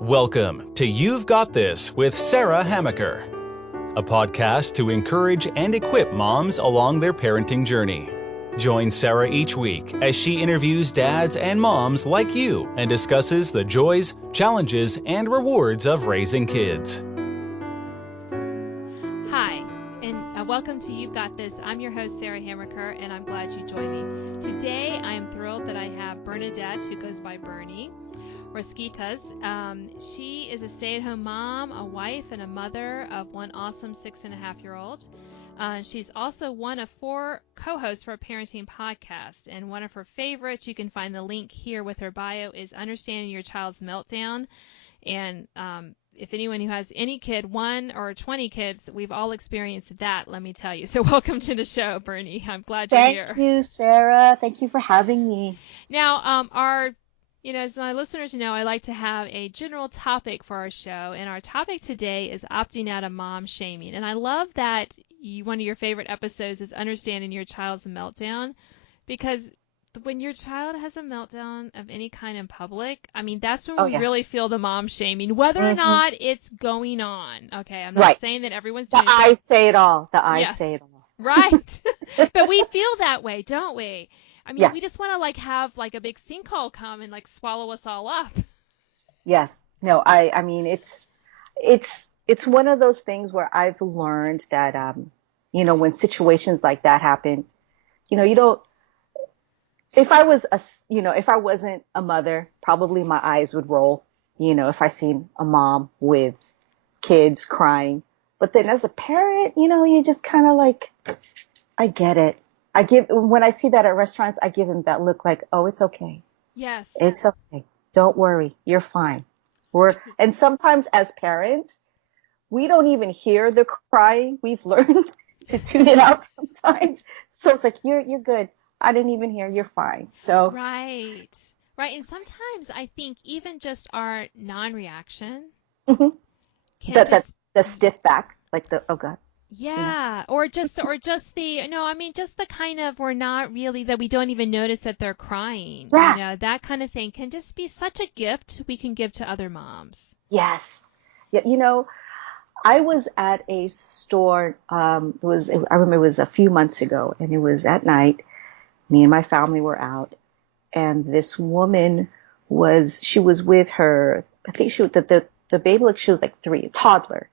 Welcome to You've Got This with Sarah Hamaker, a podcast to encourage and equip moms along their parenting journey. Join Sarah each week as she interviews dads and moms like you and discusses the joys, challenges, and rewards of raising kids. Hi, and welcome to You've Got This. I'm your host, Sarah Hamaker, and I'm glad you joined me. Today, I am thrilled that I have Bernadette, who goes by Bernie Rosquites. She is a stay-at-home mom, a wife, and a mother of one awesome 6.5-year-old. She's also one of 4 co-hosts for a parenting podcast, and one of her favorites, you can find the link here with her bio, is Understanding Your Child's Meltdown. And if anyone who has any kid, 1 or 20 kids, we've all experienced that, let me tell you. So welcome to the show, Bernie. I'm glad you're here. Thank you, Sarah. Thank you for having me. Now, as my listeners know, I like to have a general topic for our show, and our topic today is opting out of mom shaming. And I love that one of your favorite episodes is Understanding Your Child's Meltdown, because when your child has a meltdown of any kind in public, I mean, that's when we really feel the mom shaming, whether or not it's going on. Okay, I'm not saying that everyone's doing it. The I say it all. The I say it all. Right. But we feel that way, don't we? I mean, we just want to have a big sinkhole come and swallow us all up. Yes. No, I mean, it's one of those things where I've learned that, when situations like that happen, you don't, if I wasn't a mother, probably my eyes would roll, if I seen a mom with kids crying. But then as a parent, you just kind of I get it. When I see that at restaurants, I give him that look like, oh, it's okay. Yes. It's okay. Don't worry. You're fine. And sometimes as parents, we don't even hear the crying. We've learned to tune it out sometimes. So it's like, you're good. I didn't even hear. You're fine. So. Right. And sometimes I think even just our non-reaction. Mm-hmm. The stiff back, oh God. Yeah, or just the kind of, we're not really, that we don't even notice that they're crying. Yeah. That kind of thing can just be such a gift we can give to other moms. Yes. Yeah, I was at a store, I remember it was a few months ago, and it was at night. Me and my family were out, and this woman she was with her, I think the baby, she was 3, a toddler,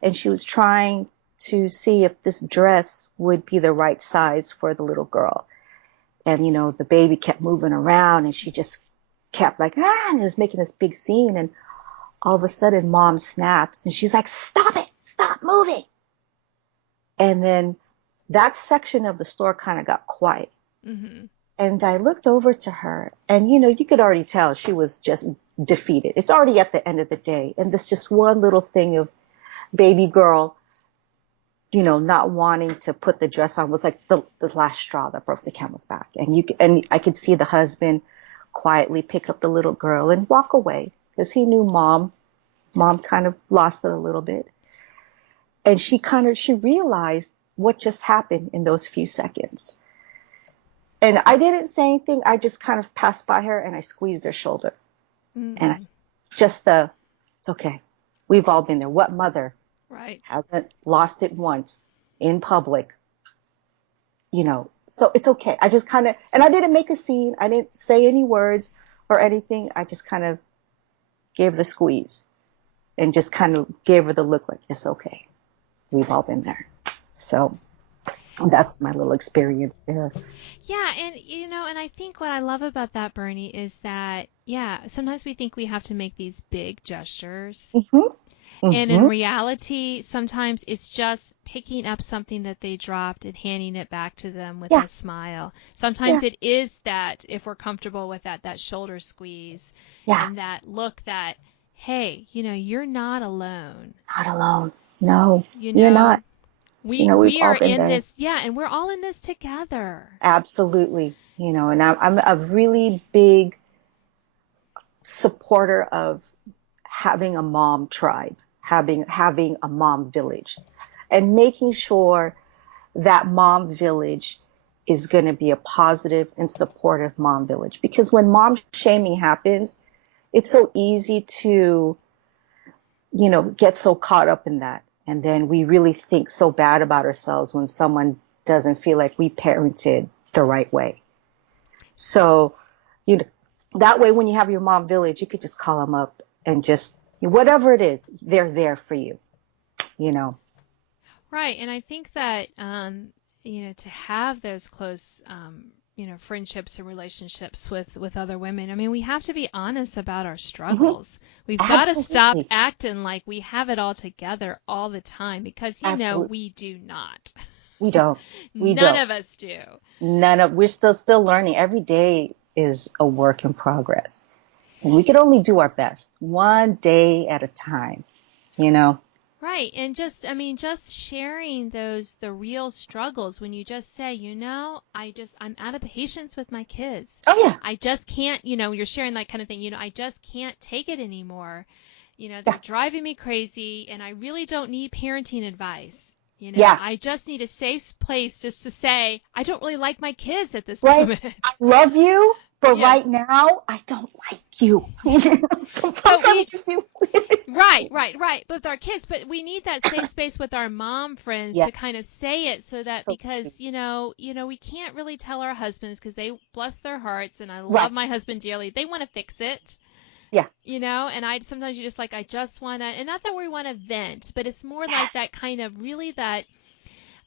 and she was trying to see if this dress would be the right size for the little girl. And, the baby kept moving around, and she just kept and it was making this big scene. And all of a sudden mom snaps and she's like, stop it, stop moving. And then that section of the store kind of got quiet. Mm-hmm. And I looked over to her, and, you could already tell she was just defeated. It's already at the end of the day. And this just one little thing of baby girl, not wanting to put the dress on was the last straw that broke the camel's back. And I could see the husband quietly pick up the little girl and walk away, because he knew mom kind of lost it a little bit. And she realized what just happened in those few seconds. And I didn't say anything. I just kind of passed by her and I squeezed her shoulder. Mm-hmm. And it's okay. We've all been there. What mother hasn't lost it once in public, so it's okay. I just and I didn't make a scene. I didn't say any words or anything. I just kind of gave the squeeze and just kind of gave her the look like, it's okay. We've all been there. So that's my little experience there. Yeah. And, and I think what I love about that, Bernie, is that, sometimes we think we have to make these big gestures. Mm-hmm. And in reality, sometimes it's just picking up something that they dropped and handing it back to them with a smile. Sometimes it is that, if we're comfortable with that shoulder squeeze and that look that, hey, you're not alone. Not alone. No, you're not. We are in this. Yeah. And we're all in this together. Absolutely. And I'm a really big supporter of having a mom tribe, having a mom village, and making sure that mom village is going to be a positive and supportive mom village. Because when mom shaming happens, it's so easy to get so caught up in that. And then we really think so bad about ourselves when someone doesn't feel like we parented the right way. So, you that way, when you have your mom village, you could just call them up and just, whatever it is, they're there for you, you know. Right. And I think that, to have those close, friendships or relationships with other women, I mean, we have to be honest about our Hmm. struggles. We've got to stop Absolutely. acting like we have it all together all the time because, Absolutely. we do not. We don't. We None don't. of us do. We're still learning. Every day is a work in progress. And we can only do our best one day at a time, you know? Right. And just sharing the real struggles when you just say, I'm out of patience with my kids. Oh, yeah. I just can't, you're sharing that kind of thing, I just can't take it anymore. They're Yeah. driving me crazy and I really don't need parenting advice. Yeah. I just need a safe place just to say, I don't really like my kids at this Right. I moment. love you, but Yeah. right now, I don't like you. But Sometimes you feel. right. With our kids, but we need that safe space with our mom friends to Yes. kind of say it so that So true. because, we can't really tell our husbands because they bless their hearts and I love Right. my husband dearly. They want to fix it, Yeah. and I sometimes you just like, I just want to, and not that we want to vent, but it's more like Yes. that kind of really that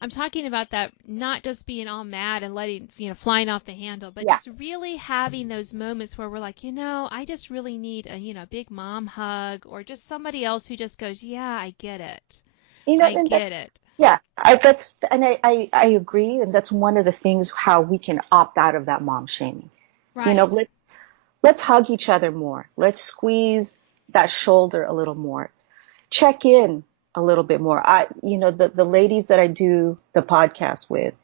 I'm talking about that not just being all mad and letting, flying off the handle, but Yeah. just really having those moments where we're like, I just really need a, big mom hug or just somebody else who just goes, yeah, I get it. I And get that's, it. yeah, I agree. And that's one of the things how we can opt out of that mom shaming. Right. Let's hug each other more. Let's squeeze that shoulder a little more. Check in a little bit more. The ladies that I do the podcast with,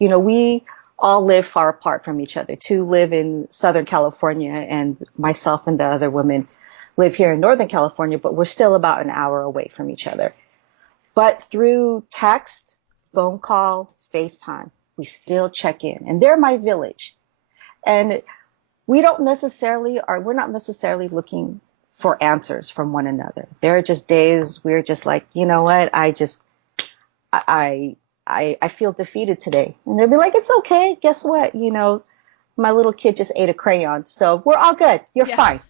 we all live far apart from each other. Two live in Southern California and myself and the other women live here in Northern California, but we're still about an hour away from each other. But through text, phone call, FaceTime, we still check in and they're my village. And we're not necessarily looking for answers from one another. There are just days we're just like, you know what? I, I feel defeated today. And they'll be like, it's okay. Guess what? My little kid just ate a crayon. So we're all good. You're Yeah. fine.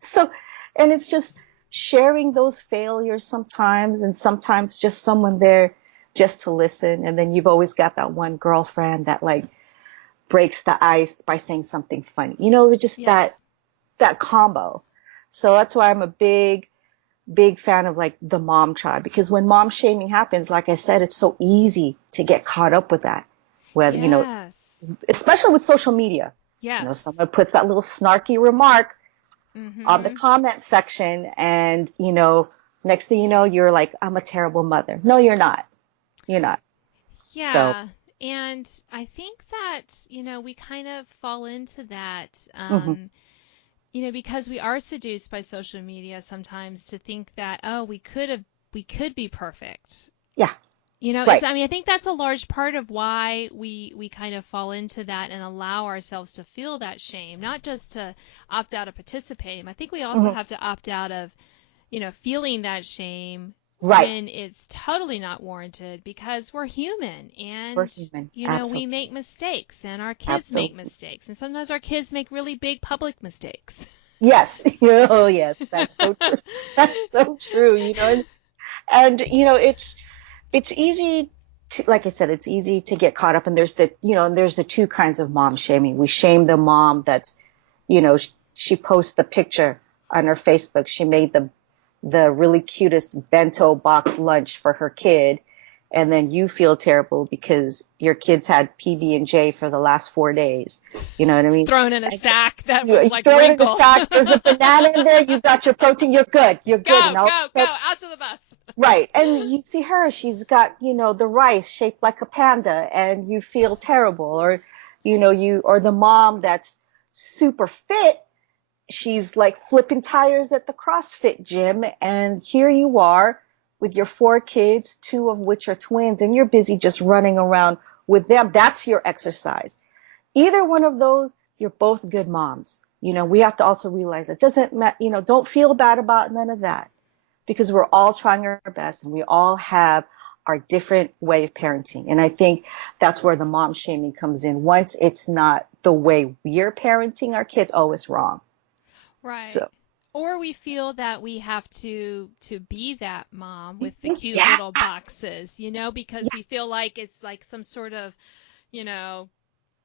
So, and it's just sharing those failures sometimes and sometimes just someone there just to listen. And then you've always got that one girlfriend that like breaks the ice by saying something funny. Just Yes. that combo. So that's why I'm a big fan of like the mom tribe because when mom shaming happens, like I said, it's so easy to get caught up with that. Whether, Yes. especially with social media, Yes. someone puts that little snarky remark on the Mhm. comment section and, next thing you know, you're like, I'm a terrible mother. No, you're not. You're not. So, Yeah. And I think that, we kind of fall into that hmm because we are seduced by social media sometimes to think that, oh, we could be perfect. yeah, It's, right. I think that's a large part of why we kind of fall into that and allow ourselves to feel that shame, not just to opt out of participating. I think we also hmm have to opt out of, feeling that shame Right. when it's totally not warranted because we're human We're and human. we Absolutely. make mistakes and our kids make Absolutely. mistakes and sometimes our kids make really big public mistakes. Yes. Oh, yes. That's so true. That's so true. And it's easy to, like I said, it's easy to get caught up. And there's the two kinds of mom shaming. We shame the mom that's, she posts the picture on her Facebook. She made the really cutest bento box lunch for her kid. And then you feel terrible because your kids had PB&J for the last 4 days. You know what I mean? Thrown in a And sack that you was like throw it in the wrinkled. sack. There's a banana in there. You've got your protein. You're good. You're good. Go, And all of go, a go, sudden, out to the bus. right. And you see her, she's got, the rice shaped like a panda and you feel terrible. Or, or the mom that's super fit. She's like flipping tires at the CrossFit gym. And here you are with your 4 kids, 2 of which are twins, and you're busy just running around with them. That's your exercise. Either one of those, you're both good moms. We have to also realize it doesn't matter, don't feel bad about none of that. because we're all trying our best and we all have our different way of parenting. And I think that's where the mom shaming comes in. Once it's not the way we're parenting our kids, oh, it's wrong. Right. So, Or we feel that we have to be that mom with the cute yeah, little boxes, because yeah, we feel like it's like some sort of, you know,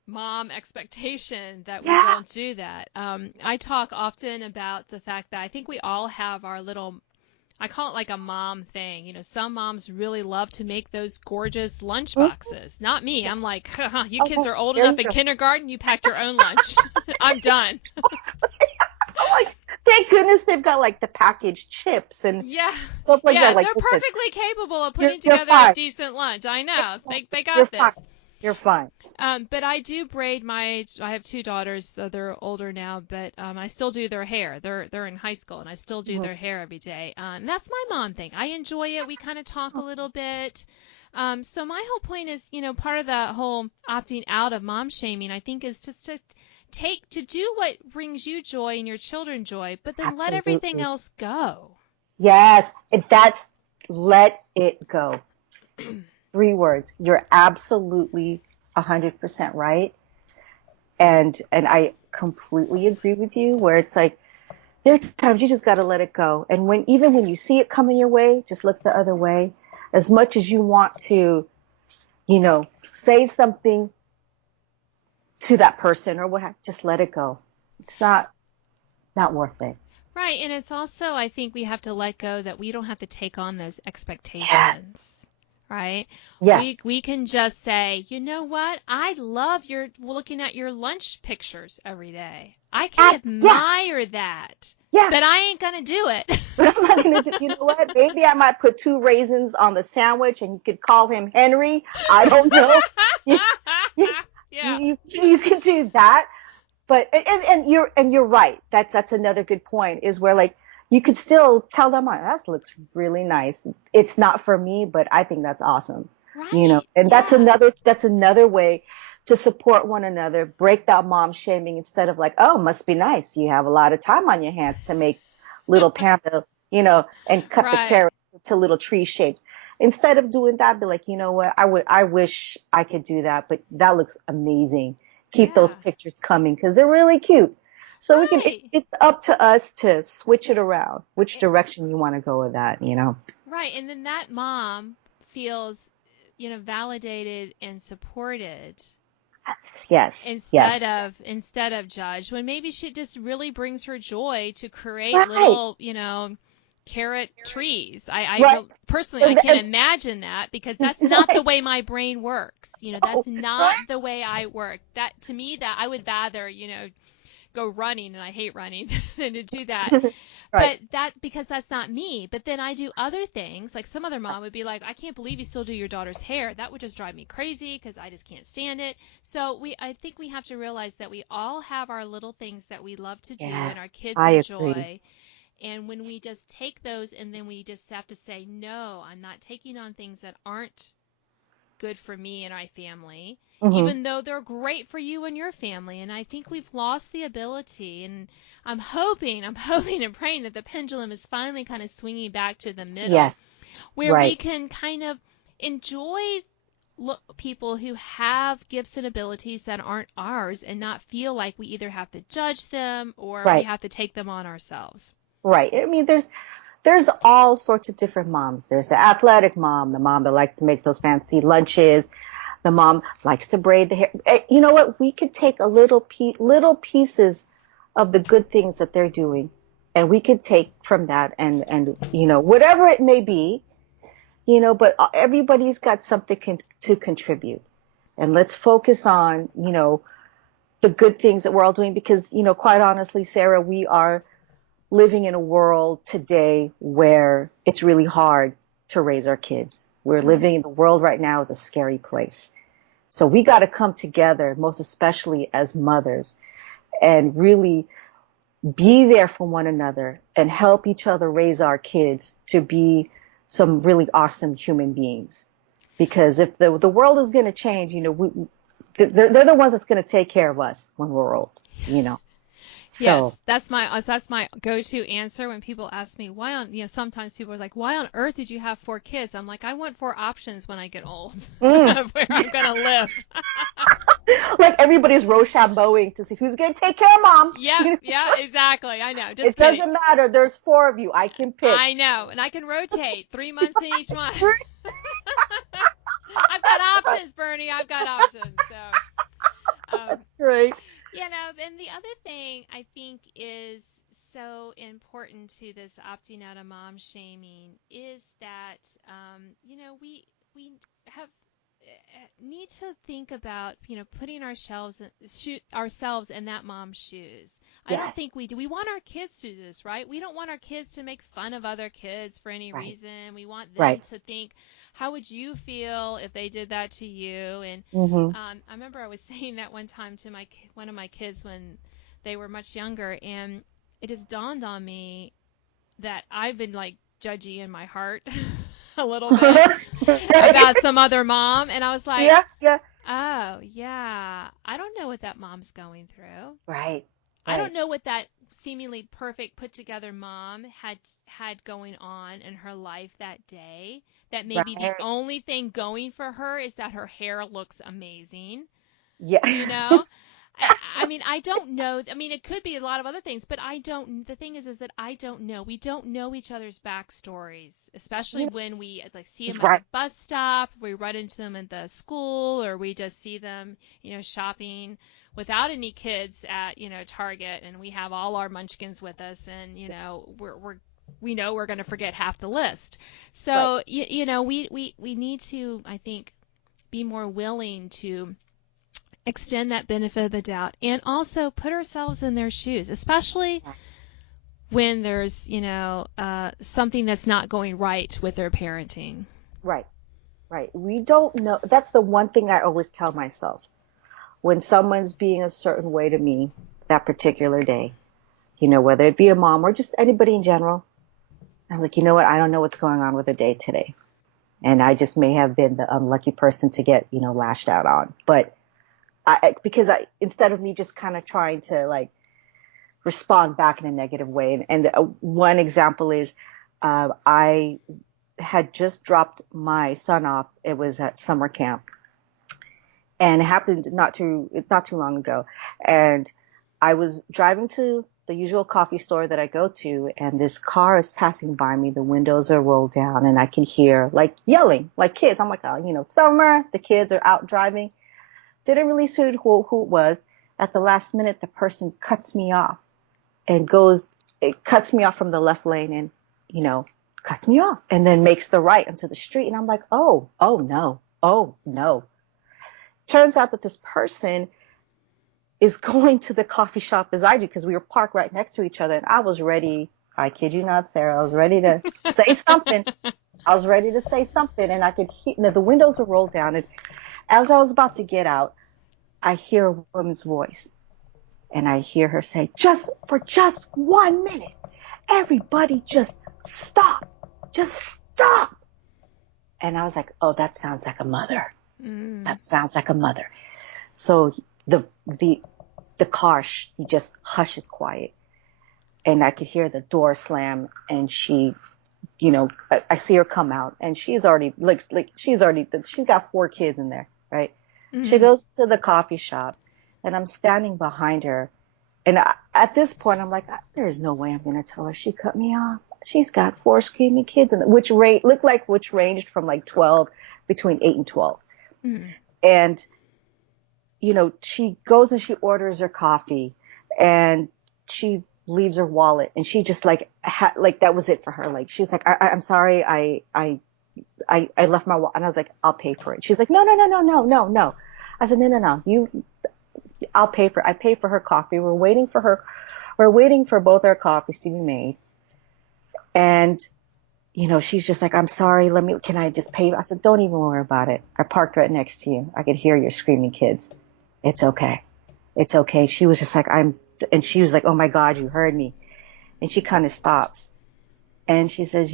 mom expectation that we yeah. don't do that. I talk often about the fact that I think we all have our little, I call it like a mom thing. Some moms really love to make those gorgeous lunch Mhm. boxes. Not me. Yeah. I'm like, you kids Okay, are old there enough you in go. kindergarten, you pack your own lunch. I'm done. I'm like, thank goodness they've got like the packaged chips and Yeah. stuff like that. Yeah, Like, they're listen, perfectly capable of you're putting you're together a fine. decent lunch. I know. They You're got fine. this. You're fine. But I do braid I have two daughters, though they're older now, but I still do their hair. They're in high school, and I still do Mhm. their hair every day. And that's my mom thing. I enjoy it. We kind of talk a little bit. So my whole point is, part of the whole opting out of mom shaming, I think, is just to do what brings you joy and your children joy, but then let everything Absolutely. else go. Yes. That's let it go. 3 words. You're absolutely 100% right. And I completely agree with you where it's like there's times you just got to let it go. And even when you see it coming your way, just look the other way. As much as you want to, say something to that person or what, just let it go. It's not worth it. Right, and it's also, I think we have to let go that we don't have to take on those Yes. expectations, right? We Yes. we can just say, you know what? I love your looking at your lunch pictures every day. I can Yeah. admire that, Yeah. but I ain't gonna do it. But I'm not going to do, you know what? Maybe I might put 2 raisins on the sandwich and you could call him Henry. I don't know. You, you, Yeah. you can do that. But, and you're right. That's another good point is where like, you could still tell them, "Oh, that looks really nice. It's not for me, but I think that's awesome." Right. And Yeah. that's another way to support one another, break that mom shaming instead of like, "Oh, must be nice. You have a lot of time on your hands to make little panda, and cut the Right. carrots to little tree shapes." Instead of doing that, be like, "You know what? I wish I could do that, but that looks amazing. Keep those Yeah. pictures coming because they're really cute." So Right. it's up to us to switch it around, which direction you want to go with that. Right, and then that mom feels, validated and supported Yes, yes. instead of judged, when maybe she just really brings her joy to create Right, little, carrot trees. right. Personally, I And, can't and imagine that because that's not the right. way my brain works. Oh, That's right, not the way I work. That to me, that I would rather, go running, and I hate running, than to do that. right, But because that's not me. But then I do other things. Like some other right. mom would be like, I can't believe you still do your daughter's hair. That would just drive me crazy because I just can't stand it. So I think we have to realize that we all have our little things that we love to do and our Yes, kids I agree. enjoy. And when we just take those and then we just have to say, no, I'm not taking on things that aren't good for me and my family, Hmm. even though they're great for you and your family. And I think we've lost the ability. And I'm hoping and praying that the pendulum is finally kind of swinging back to the middle Yes, where we right. can kind of enjoy people who have gifts and abilities that aren't ours and not feel like we either have to judge them or we Right, have to take them on ourselves. right. I mean, there's all sorts of different moms. There's the athletic mom, the mom that likes to make those fancy lunches, the mom likes to braid the hair. You know what? We could take a little pieces of the good things that they're doing, and we could take from that and whatever it may be, but everybody's got something to contribute. And let's focus on, the good things that we're all doing because, quite honestly, Sarah, we are living in a world today where it's really hard to raise our kids. We're living in the world right now is a scary place. So we got to come together, most especially as mothers, and really be there for one another and help each other raise our kids to be some really awesome human beings. Because if the world is going to change, they're the ones that's going to take care of us when we're old. So Yes, that's my go-to answer when people ask me why on, sometimes people are like, why on earth did you have 4 kids? I'm like, I want 4 options when I get old mm, of where I'm gonna live. like everybody's Rochambeauing to see who's going to take care of mom. Yep, yeah, exactly. I know. Just It kidding. doesn't matter. There's 4 of you. I can pick. I know, and I can rotate 3 months in each one. I've got options, Bernie. I've got options. So, That's great. and the other thing I think is so important to this opting out of mom shaming is that, we have need to think about, putting ourselves in that mom's shoes. I don't think Yes. we do. We want our kids to do this, right? We don't want our kids to make fun of other kids for any Right. reason. We want them Right. to think, how would you feel if they did that to you? And Mm-hmm. I remember I was saying that one time to one of my kids when they were much younger, and it just dawned on me that I've been like judgy in my heart a little bit about some other mom, and I was like, Yeah. Yeah. oh, yeah, I don't know what that mom's going through. Right. I Right. don't know what that seemingly perfect put together mom had going on in her life that day. That maybe the Right. only thing going for her is that her hair looks amazing. You Yeah. know? I mean, I don't know. I mean, it could be a lot of other things, but I don't. The thing is that I don't know. We don't know each other's backstories, especially Yeah. when we like see them at the Right. bus stop, we run into them at the school, or we just see them, shopping without any kids at, Target, and we have all our munchkins with us, and we know we're going to forget half the list. Right. So we need to, I think, be more willing to extend that benefit of the doubt and also put ourselves in their shoes, especially when there's, something that's not going right with their parenting. Right. Right. We don't know. That's the one thing I always tell myself when someone's being a certain way to me that particular day, whether it be a mom or just anybody in general. I'm like, you know what? I don't know what's going on with their day today. And I just may have been the unlucky person to get, lashed out on. But because instead of me just kind of trying to like respond back in a negative way. And one example is, I had just dropped my son off. It was at summer camp, and it happened not too long ago. And I was driving to the usual coffee store that I go to, and this car is passing by me. The windows are rolled down, and I can hear like yelling, like kids. I'm like, oh, summer. The kids are out driving. Didn't really see who it was. At the last minute, the person cuts me off and it cuts me off from the left lane and, cuts me off and then makes the right onto the street. And I'm like, oh no. Oh no. Turns out that this person is going to the coffee shop as I do because we were parked right next to each other. And I was ready. I kid you not, Sarah. I was ready to say something. And I could hear, the windows were rolled down. And as I was about to get out, I hear a woman's voice. And I hear her say, for just 1 minute, everybody just stop. Just stop. And I was like, oh, that sounds like a mother. That sounds like a mother. So the car, he just hushes quiet. And I could hear the door slam, and she, I see her come out, and she's got 4 kids in there, right? Mm-hmm. She goes to the coffee shop, and I'm standing behind her. And at this point, I'm like, there's no way I'm going to tell her she cut me off. She's got 4 screaming kids, which ranged from like 12, between 8 and 12. Mm-hmm. And, she goes and she orders her coffee, and she leaves her wallet, and she just like that was it for her. Like, she's like, I'm sorry, I left my wallet. And I was like, I'll pay for it. She's like, no. I said, no. I'll pay for it. I pay for her coffee. We're waiting for both our coffees to be made. And, she's just like, I'm sorry. Can I just pay? I said, don't even worry about it. I parked right next to you. I could hear your screaming kids. It's okay. It's okay. She was just like, and she was like, oh my God, you heard me. And she kind of stops. And she says,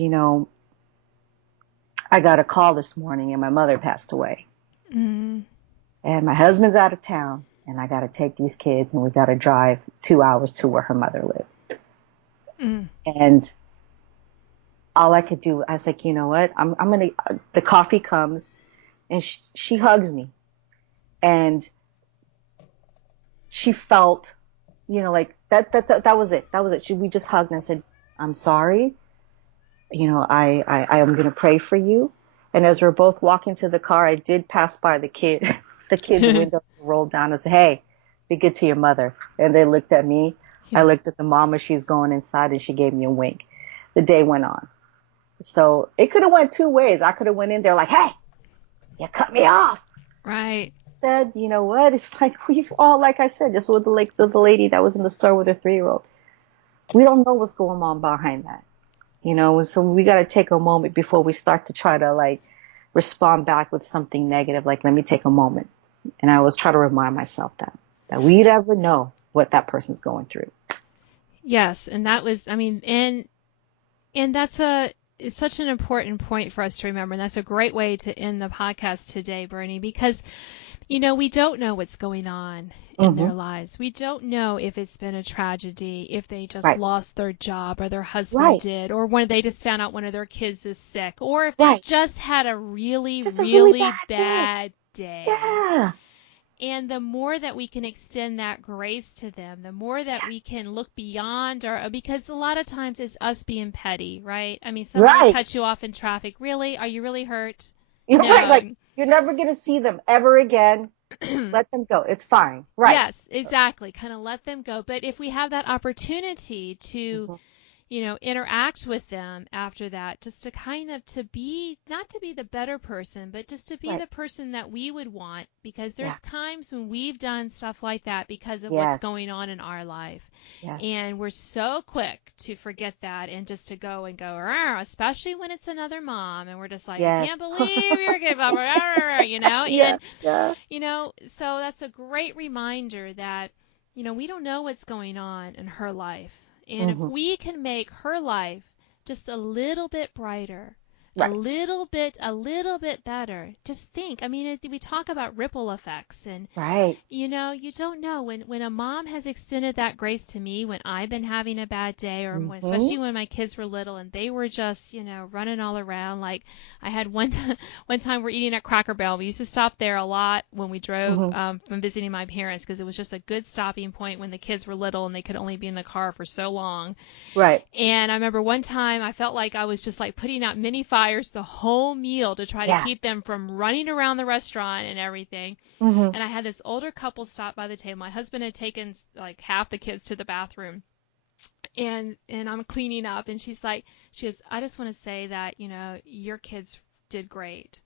I got a call this morning and my mother passed away. Mm-hmm. And my husband's out of town. and I got to take these kids and we got to drive 2 hours to where her mother lived. Mm. And all I could do, I was like, you know what? I'm going to, the coffee comes and she hugs me, and she felt, like that was it. That was it. We just hugged and I said, I'm sorry. I am going to pray for you. And as we're both walking to the car, I did pass by the kids' windows rolled down and said, hey, be good to your mother. And they looked at me. Yeah. I looked at the mom as she's going inside, and she gave me a wink. The day went on. So it could have went two ways. I could have went in there like, hey, you cut me off. Right. Instead, you know what? It's like we've all, like I said, just with the lady that was in the store with her 3-year-old. We don't know what's going on behind that. And so we got to take a moment before we start to try to respond back with something negative. Like, let me take a moment. And I always try to remind myself that we never know what that person's going through. Yes. And that was, and that's it's such an important point for us to remember. And that's a great way to end the podcast today, Bernie, because, we don't know what's going on in their lives. We don't know if it's been a tragedy, if they just lost their job or their husband did, or when they just found out one of their kids is sick, or if they just had a really bad day. Yeah. And the more that we can extend that grace to them, the more that we can look beyond because a lot of times it's us being petty, right? Somebody cuts you off in traffic. Really? Are you really hurt? You're No. right. You're never going to see them ever again. Let them go. It's fine. Right. Yes, exactly. Kind of let them go. But if we have that opportunity to, interact with them after that, just to kind of not to be the better person, but just to be the person that we would want, because there's times when we've done stuff like that because of what's going on in our life. Yes. And we're so quick to forget that and just to go, especially when it's another mom. And we're just like, I can't believe you're getting, so that's a great reminder that, we don't know what's going on in her life. And if we can make her life just a little bit brighter, a little bit better, just think. We talk about ripple effects, and you don't know when a mom has extended that grace to me when I've been having a bad day, or especially when my kids were little and they were just running all around. Like I had one time we're eating at Cracker Barrel. We used to stop there a lot when we drove from visiting my parents, because it was just a good stopping point when the kids were little and they could only be in the car for so long. Right. And I remember one time I felt like I was just putting out mini fires the whole meal to try to keep them from running around the restaurant and everything. And I had this older couple stop by the table. My husband had taken half the kids to the bathroom, and I'm cleaning up, and she goes, I just want to say that, your kids did great.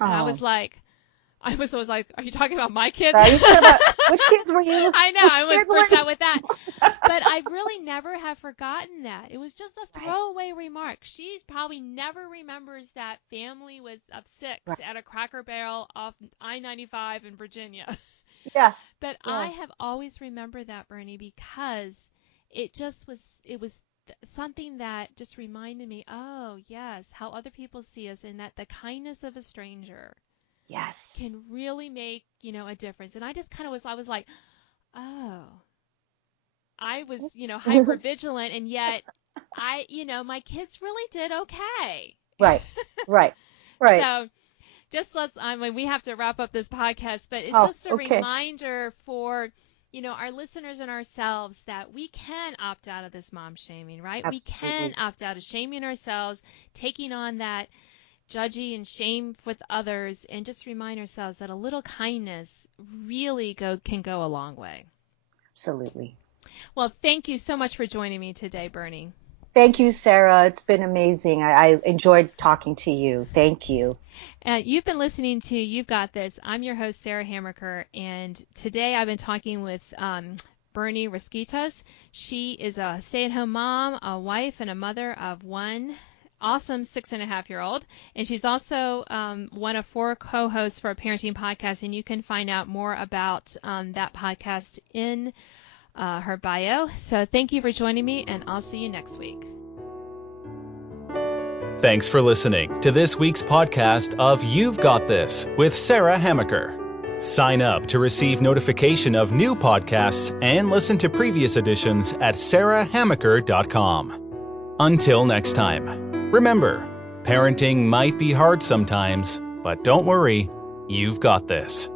And I was like, are you talking about my kids? Are you talking about, which kids were you? I know, I was freaked out with that. But I really never have forgotten that. It was just a throwaway remark. She probably never remembers that family of 6 at a Cracker Barrel off I-95 in Virginia. Yeah. But I have always remembered that, Bernie, because it was something that just reminded me, oh, yes, how other people see us, and that the kindness of a stranger can really make, a difference. And I just kind of I was like, oh, I was, hyper vigilant, and yet my kids really did okay. Right. So just we have to wrap up this podcast, but it's just a reminder for, our listeners and ourselves that we can opt out of this mom shaming, right? Absolutely. We can opt out of shaming ourselves, taking on that judgy and shame with others, and just remind ourselves that a little kindness really can go a long way. Absolutely. Well, thank you so much for joining me today, Bernie. Thank you, Sarah. It's been amazing. I enjoyed talking to you. Thank you. You've been listening to You've Got This. I'm your host, Sarah Hammerker, and today I've been talking with Bernie Rosquites. She is a stay-at-home mom, a wife, and a mother of one awesome 6.5-year-old, and she's also one of 4 co-hosts for a parenting podcast, and you can find out more about that podcast in her bio. So thank you for joining me, and I'll see you next week. Thanks for listening to this week's podcast of You've Got This with Sarah Hammerker. Sign up to receive notification of new podcasts and listen to previous editions at sarahhammaker.com. Until next time, remember, parenting might be hard sometimes, but don't worry, you've got this.